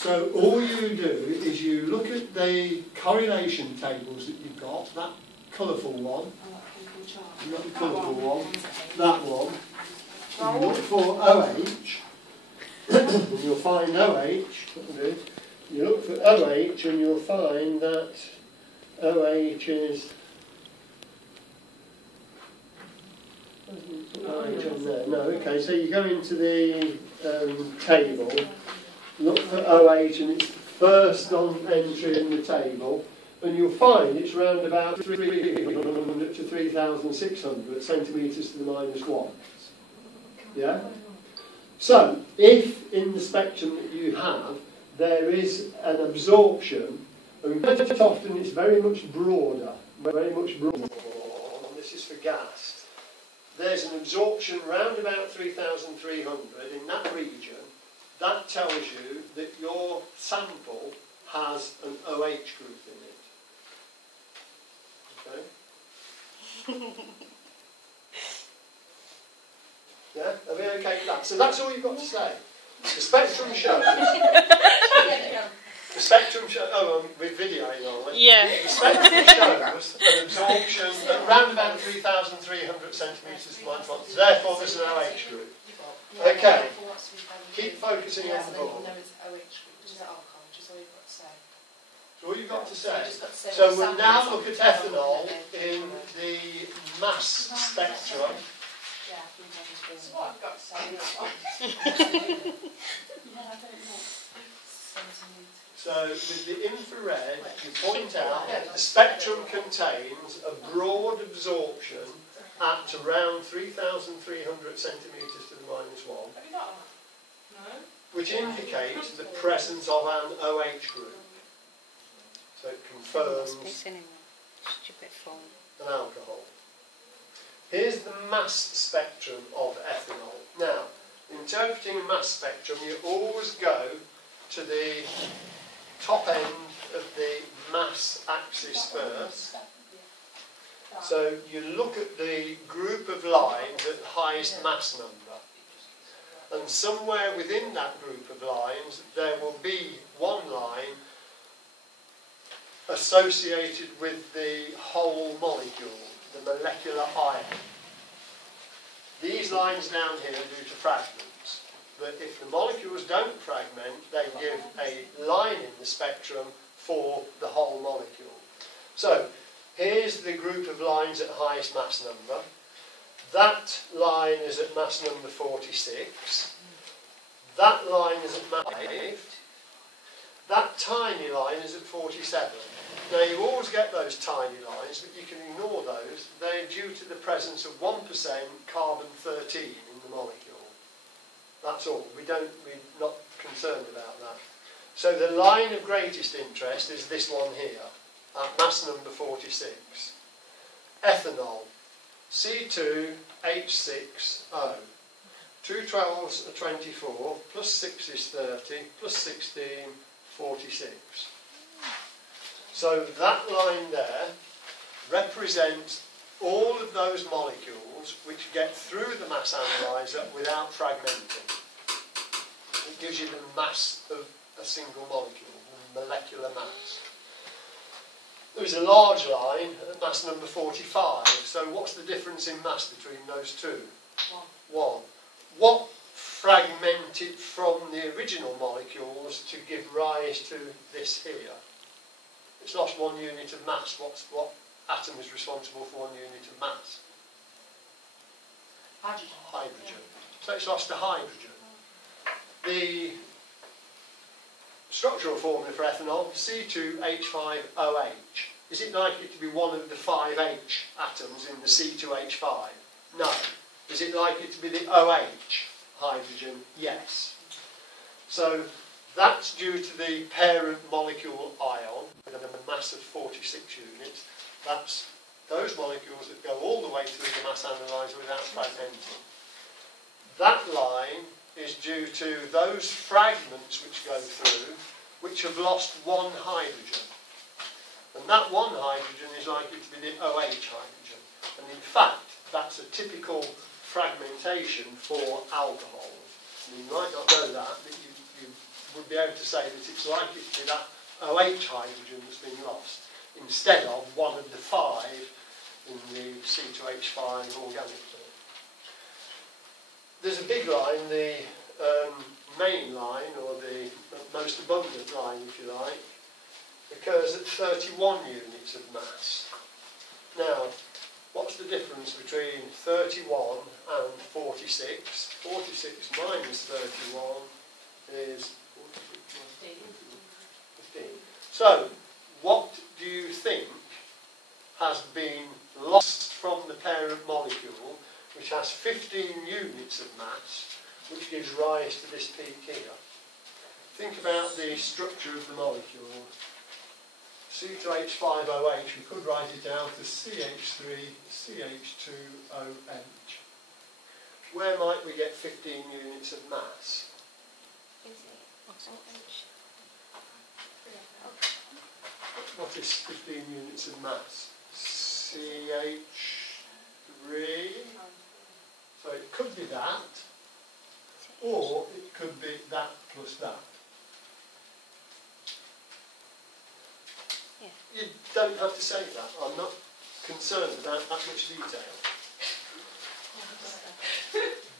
So all you do is you look at the correlation tables that you've got, that colourful one, not the colourful one, that one. You look for OH, and you'll find OH, you look for OH and you'll find that OH is... OH on there. No, okay, so you go into the table, look for OH and it's first on entry in the table, and you'll find it's round about 300 to 3,600 centimetres to the minus 1. Yeah? So, if in the spectrum that you have, there is an absorption, and quite often it's very much broader, and this is for gas, there's an absorption round about 3,300 in that region, that tells you that your sample has an OH group in it. Okay? Yeah? Are we okay with that? So that's all you've got to say. The spectrum shows... The spectrum shows... Oh, we're videoing, aren't we? Yeah. The spectrum shows an absorption at around about 3,300 centimetres to minus 1. Therefore, there's an OH group. Okay. Keep focusing on the board. So all you've got to say. So we'll now look at ethanol in the mass spectrum. So what I've got to say. So with the infrared, you point out that the spectrum contains a broad absorption at around 3,300 centimetres to the minus 1, Have you got that? No? which indicates the presence of an OH group. So it confirms Stupid phone. an alcohol. Here's the mass spectrum of ethanol. Now, interpreting a mass spectrum, you always go to the top end of the mass axis first. So you look at the group of lines at the highest mass number. And somewhere within that group of lines, there will be one line associated with the whole molecule, the molecular ion. These lines down here are due to fragments. But if the molecules don't fragment, they give a line in the spectrum for the whole molecule. So, here's the group of lines at highest mass number. That line is at mass number 46. That line is at mass 5. That tiny line is at 47. Now you always get those tiny lines, but you can ignore those. They're due to the presence of 1% carbon-13 in the molecule. That's all. We're not concerned about that. So the line of greatest interest is this one here, at mass number 46. Ethanol, C2H6O. 2 12s are 24, plus 6 is 30, plus 16, 46. So that line there represents all of those molecules which get through the mass analyzer without fragmenting. It gives you the mass of a single molecule, the molecular mass. There is a large line at mass number 45. So what's the difference in mass between those two? 1. What fragmented from the original molecules to give rise to this here? It's lost 1 unit of mass. What atom is responsible for 1 unit of mass? Hydrogen. Hydrogen. So it's lost a hydrogen. The structural formula for ethanol, C2H5OH. Is it likely to be one of the 5 H atoms in the C2H5? No. Is it likely to be the OH hydrogen? Yes. So that's due to the parent molecule ion with a mass of 46 units. That's those molecules that go all the way through the mass analyzer without fragmenting. That line is due to those fragments which go through which have lost 1 hydrogen. And that 1 hydrogen is likely to be the OH hydrogen. And in fact, that's a typical fragmentation for alcohols. And you might not know that, but would be able to say that it's likely to be that OH hydrogen that's been lost, instead of one of the 5 in the C2H5 organic form. There's a big line, the main line, or the most abundant line, if you like, occurs at 31 units of mass. Now, what's the difference between 31 and 46? 46 minus 31 is 15. So, what do you think has been lost from the parent molecule, which has 15 units of mass, which gives rise to this peak here? Think about the structure of the molecule. C2H5OH, we could write it out as CH3CH2OH. Where might we get 15 units of mass? What is 15 units of mass? CH3. So it could be that, or it could be that plus that. Yeah. You don't have to say that. I'm not concerned about that much detail.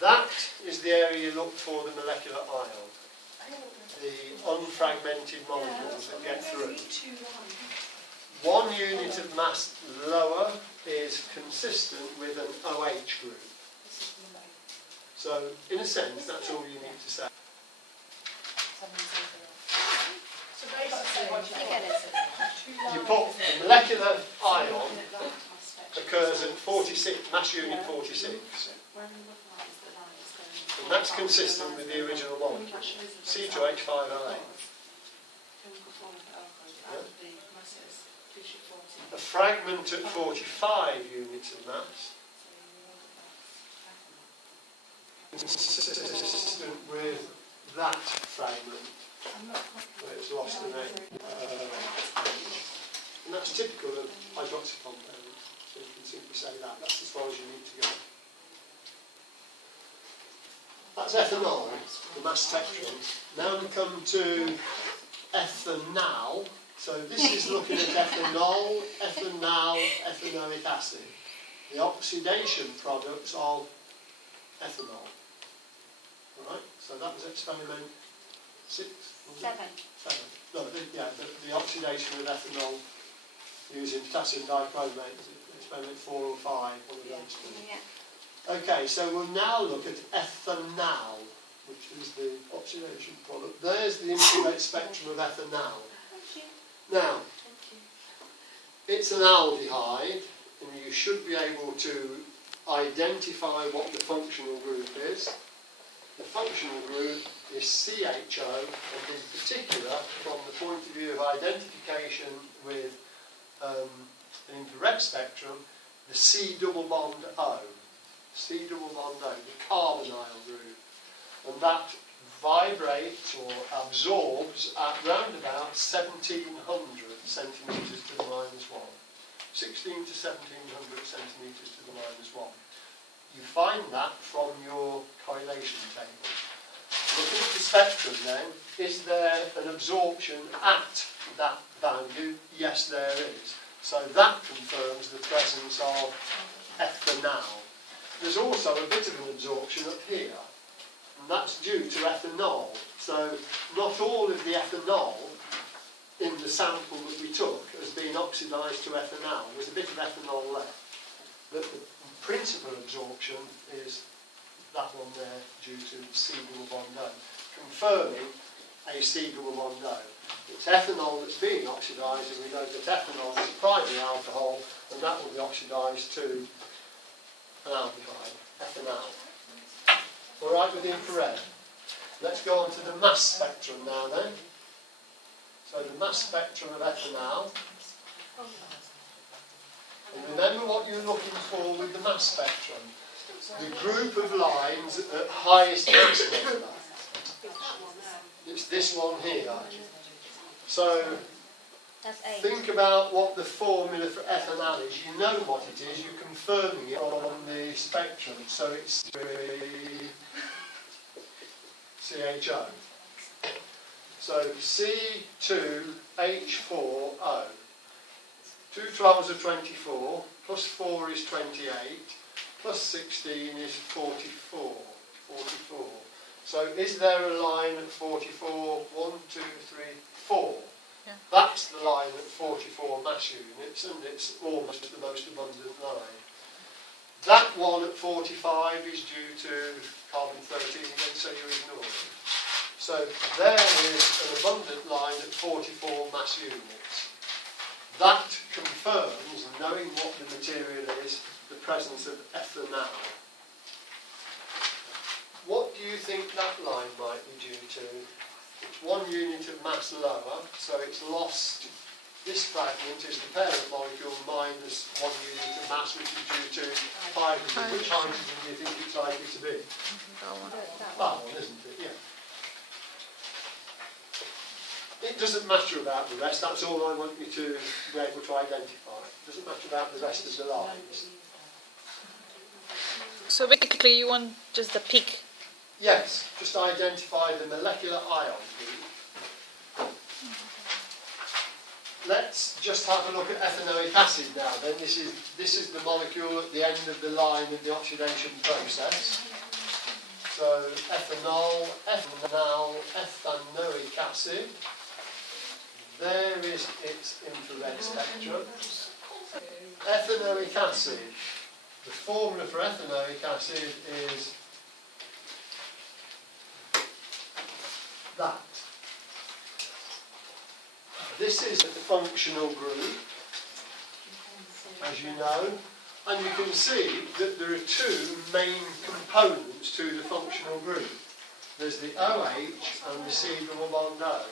That is the area you look for the molecular ion, the unfragmented molecules that get through. 1 unit of mass lower is consistent with an OH group. So, in a sense, that's all you need to say. So basically, what You put the molecular ion occurs at 46, mass unit 46. And that's consistent with the original molecule, C2H5OH. A fragment at 45 units of mass, consistent with that fragment, where it's lost an H. And that's typical of hydroxy compounds, so you can simply say that. That's as far as you need to go. That's ethanol, the mass spectrum. Now we come to ethanal. So this is looking at ethanol, ethanal, ethanoic acid, the oxidation products of ethanol. All right. So that was experiment 6. 7. 7. No, the oxidation of ethanol using potassium dichromate, experiment 4 or 5, one of those two. Yeah. Okay, so we'll now look at ethanal, which is the oxidation product. There's the infrared spectrum of ethanal. Now, it's an aldehyde, and you should be able to identify what the functional group is. The functional group is CHO, and in particular, from the point of view of identification with an infrared spectrum, the C double bond O. C double bond O, the carbonyl group. And that vibrates or absorbs at round about 1700 centimetres to the minus 1. 16 to 1700 centimetres to the minus 1. You find that from your correlation table. Looking at the spectrum then, is there an absorption at that value? Yes, there is. So that confirms the presence of ethanal. There's also a bit of an absorption up here, and that's due to ethanol. So not all of the ethanol in the sample that we took has been oxidised to ethanal. There's a bit of ethanol left. But the principal absorption is that one there due to C double bond O, confirming a C double bond O. It's ethanol that's being oxidised, and we know that ethanol is a primary alcohol, and that will be oxidised to an aldehyde, ethanal. All right with the infrared. Let's go on to the mass spectrum now then. So the mass spectrum of ethanal. And remember what you're looking for with the mass spectrum. The group of lines at highest mass number. It's this one here. So That's 8. think about what the formula for ethanal is. You know what it is. You're confirming it on the spectrum. So it's CHO. So C2H4O. 2 12s are 24, plus 4 is 28, plus 16 is 44. 44. So is there a line at 44? 1, 2, 3, 4. Yeah. That's the line at 44 mass units, and it's almost the most abundant line. That one at 45 is due to carbon 13 again, so you ignore it. So there is an abundant line at 44 mass units. That confirms, knowing what the material is, the presence of ethanol. What do you think that line might be due to? It's 1 unit of mass lower, so it's lost. This fragment is the parent molecule minus 1 unit of mass, which is due to hydrogen. Which hydrogen do you think it's likely to be? That one. That one, isn't it? Yeah. It doesn't matter about the rest, that's all I want you to be able to identify. It doesn't matter about the rest of the lines. So basically you want just the peak. Yes, just identify the molecular ion peak. Let's just have a look at ethanoic acid now then. This is the molecule at the end of the line of the oxidation process. So ethanoic acid. There is its infrared spectrum. Ethanoic acid. The formula for ethanoic acid is that. This is the functional group, as you know, and you can see that there are 2 main components to the functional group. There's the OH and the C-double bond O.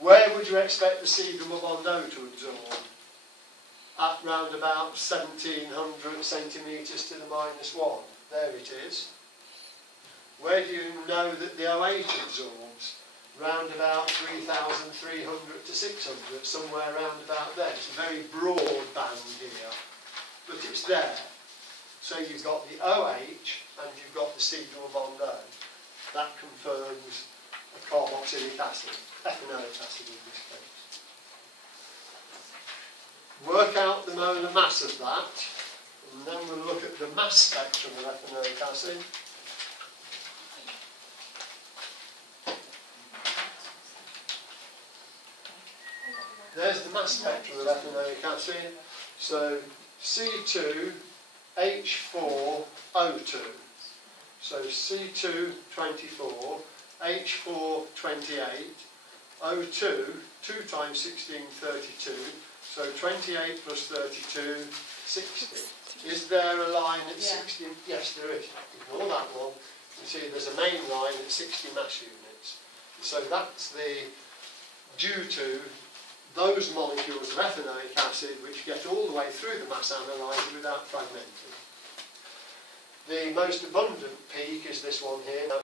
Where would you expect the C-double bond O to absorb? At round about 1700 centimetres to the -1. There it is. Where do you know that the OH absorbs? Round about 3,300 to 600, somewhere around about there. It's a very broad band here, but it's there. So you've got the OH and you've got the C-double bond O. That confirms a carboxylic acid, ethanoic acid in this case. Work out the molar mass of that, and then we'll look at the mass spectrum of ethanoic acid. There's the mass spectrum of ethanoic acid. So C2H4O2. So C224, H428, O2, 2 times 16, 32. So 28 plus 32, 60. Is there a line at 60? Yes, there is. Ignore that one. You see there's a main line at 60 mass units. So that's due to those molecules of ethanoic acid which get all the way through the mass analyzer without fragmenting. The most abundant peak is this one here. Now